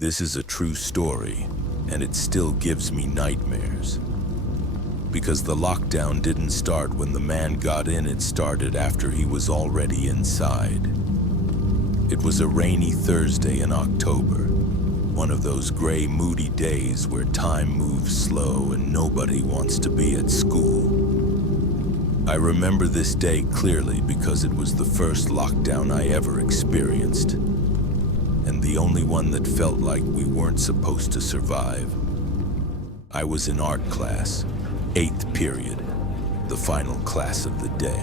This is a true story, and it still gives me nightmares. Because the lockdown didn't start when the man got in, it started after he was already inside. It was a rainy Thursday in October, one of those gray, moody days where time moves slow and nobody wants to be at school. I remember this day clearly because it was the first lockdown I ever experienced, and the only one that felt like we weren't supposed to survive. I was in art class, 8th period, the final class of the day.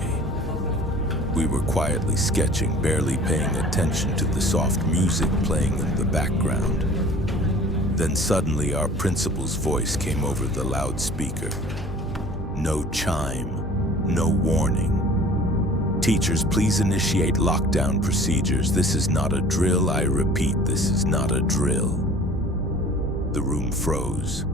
We were quietly sketching, barely paying attention to the soft music playing in the background. Then suddenly our principal's voice came over the loudspeaker. No chime, no warning. Teachers, please initiate lockdown procedures. This is not a drill. I repeat, this is not a drill. The room froze.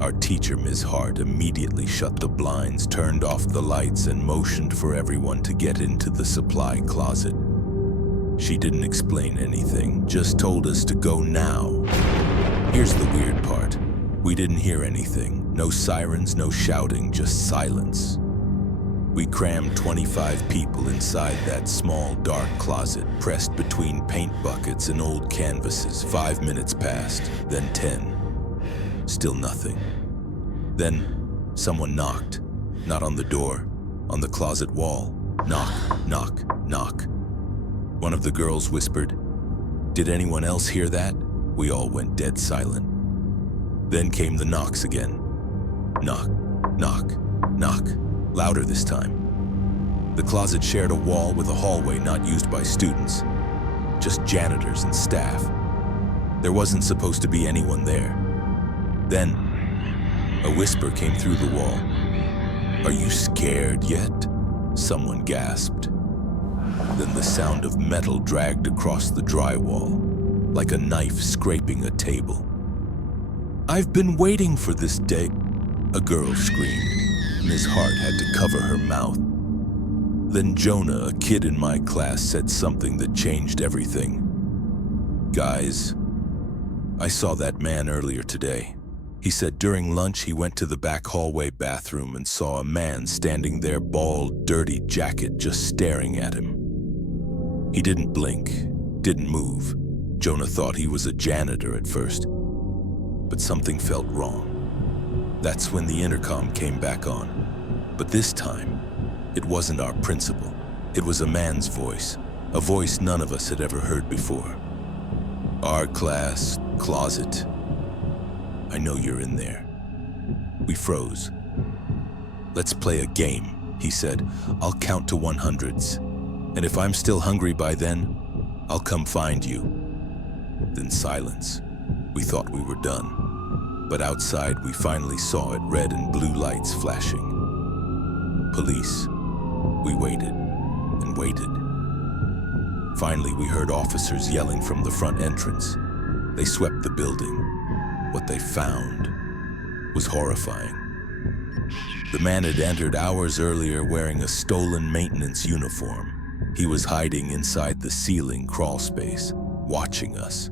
Our teacher, Ms. Hart, immediately shut the blinds, turned off the lights, and motioned for everyone to get into the supply closet. She didn't explain anything, just told us to go now. Here's the weird part. We didn't hear anything. No sirens, no shouting, just silence. We crammed 25 people inside that small, dark closet, pressed between paint buckets and old canvases. 5 minutes passed, then 10. Still nothing. Then someone knocked. Not on the door, on the closet wall. Knock, knock, knock. One of the girls whispered, "Did anyone else hear that?" We all went dead silent. Then came the knocks again. Knock, knock, knock. Louder this time. The closet shared a wall with a hallway not used by students, just janitors and staff. There wasn't supposed to be anyone there. Then, a whisper came through the wall. "Are you scared yet?" Someone gasped. Then the sound of metal dragged across the drywall, like a knife scraping a table. "I've been waiting for this day," a girl screamed. Ms. Hart had to cover her mouth. Then Jonah, a kid in my class, said something that changed everything. "Guys, I saw that man earlier today." He said during lunch he went to the back hallway bathroom and saw a man standing there, bald, dirty jacket, just staring at him. He didn't blink, didn't move. Jonah thought he was a janitor at first, but something felt wrong. That's when the intercom came back on. But this time, it wasn't our principal. It was a man's voice, a voice none of us had ever heard before. "Our class, closet. I know you're in there." We froze. "Let's play a game," he said. "I'll count to 100s. And if I'm still hungry by then, I'll come find you." Then silence. We thought we were done. But outside, we finally saw it, red and blue lights flashing. Police. We waited and waited. Finally, we heard officers yelling from the front entrance. They swept the building. What they found was horrifying. The man had entered hours earlier wearing a stolen maintenance uniform. He was hiding inside the ceiling crawl space, watching us.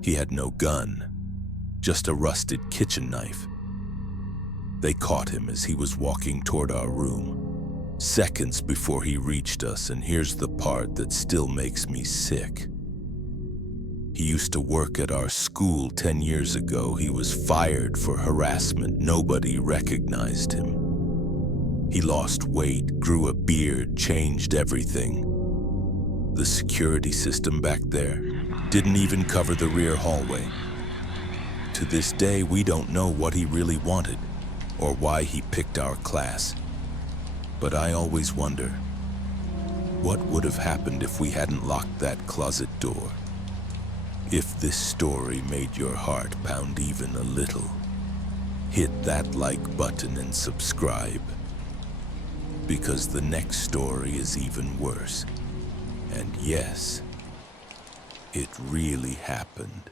He had no gun, just a rusted kitchen knife. They caught him as he was walking toward our room, seconds before he reached us, and here's the part that still makes me sick. He used to work at our school 10 years ago. He was fired for harassment. Nobody recognized him. He lost weight, grew a beard, changed everything. The security system back there didn't even cover the rear hallway. To this day, we don't know what he really wanted or why he picked our class. But I always wonder, what would have happened if we hadn't locked that closet door? If this story made your heart pound even a little, hit that like button and subscribe. Because the next story is even worse. And yes, it really happened.